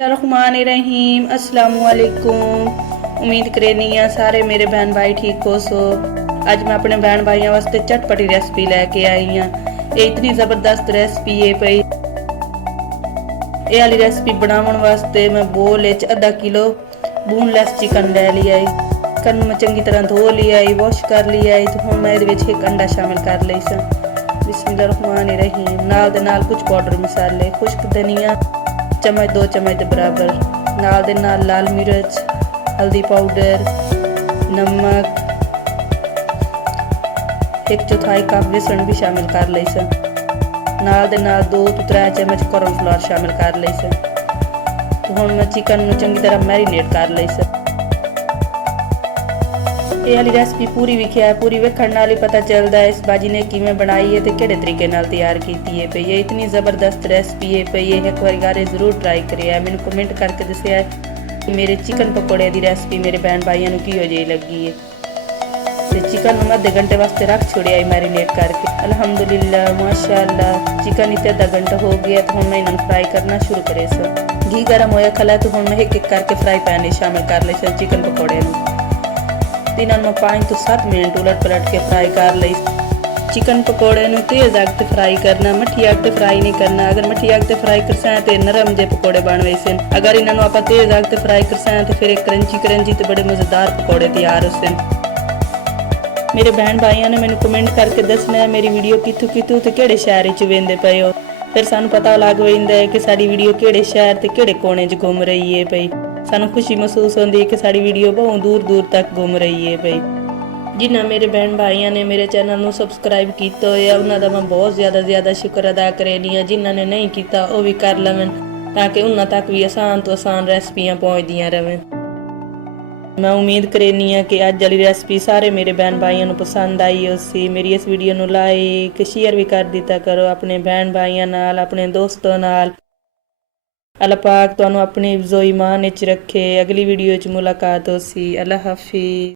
रहीम अस्सलाम वालेकुम। उम्मीद करनी आ सारे मेरे बहन भाई ठीक हो सो। अज मैं अपने बहन भाइयों वास्ते चटपटी रेसिपी लैके आई हाँ। ये इतनी ज़बरदस्त रेसिपी है पई। ये वाली रेसिपी बनाने वास्ते मैं बोल आधा किलो बोनलेस चिकन ले लिया है। चिकन मैं चंगी तरह धो लिया है, वॉश कर लिया है। तो हम मैं एक अंडा शामिल कर ली सा। बिस्मिल्लाहिर्रहमानिर्रहीम। नाल दे नाल कुछ पाउडर मसाले, खुश्क धनिया चम्मच 2 चम्मच के बराबर, नाल दे नाल लाल मिर्च, हल्दी पाउडर, नमक, 1/4 कप बेसन भी शामिल कर ली सा। नाल दे नाल 2 तो 3 चम्मच कॉर्नफ्लोर शामिल कर ली सा। तो हुण मैं चिकन नूं चंगी तरह मैरीनेट कर ली सा। ये वाली रेसिपी पूरी विखिया है, पूरी वेखण नाल ही पता चलता है इस बाजी ने किवें बनाई है ते किहड़े तरीके नाल तैयार कीती है पई। ये इतनी ज़बरदस्त रेसिपी है पई। ये एक बार घरे जरूर ट्राई करिए। मैंने कमेंट करके दस्सिया है मेरे चिकन पकौड़े की रेसिपी मेरे बहन भाइयों को किहो जी लगी है। ते चिकन मैं आधे घंटे वास्ते रख छोड़िया है मैरीनेट करके। अल्हम्दुलिल्लाह माशाअल्लाह चिकन इतने आधा घंटा हो गया। तो हम मैं इन्होंने फ्राई करना शुरू करे सो। घी गर्म होया खला तो हम मैं एक एक करके फ्राई पैन में शामिल कर ले सो चिकन पकौड़े में। इन्होंने मैं 5 तो 7 मिनट उलट पलट के फ्राई कर ली। चिकन पकौड़े नूं तेज़ अग ते फ्राई करना, मट्ठी अग ते फ्राई नहीं करना। अगर मट्ठी अग ते फ्राई करसा तो नरम जे पकौड़े बन वैसे। अगर इन्होंने आप तेज़ अग ते फ्राई करसा तो फिर एक क्रंची तो बड़े मज़ेदार पकौड़े तैयार होते। मेरे बहन भाइयों ने मैंने कमेंट करके दसना है मेरी वीडियो कितों कितों तो किहड़े शहर च वेंदे पे हो। फिर सानू पता लग पैंदा है कि साडी वीडियो किहड़े शहर ते किहड़े कोने च घूम रही है पई। सानू खुशी महसूस होती है कि साड़ी वीडियो बहुत दूर दूर तक घूम रही है पई। जिन्हें मेरे बहन भाइयों ने मेरे चैनल को सबसक्राइब किया है उन्होंने मैं बहुत ज़्यादा शुक्र अदा करनी हाँ। जिन्होंने नहीं किया वो भी कर लवें ताकि उन्होंने तक भी आसान तो आसान रेसिपियाँ पहुँचदियाँ रहें। मैं उम्मीद करनी हाँ कि अज वाली रेसिपी सारे मेरे बहन भाइयों को पसंद आई होसी। मेरी इस वीडियो को लाइक शेयर भी कर दिता करो अपने बहन भाइयों नाल, अपने दोस्तों नाल। अल्लाह पाक तुहानू अपनी ज़ो ईमान विच रखे। अगली वीडियो च मुलाकात होसी। अल्लाह हाफिज़।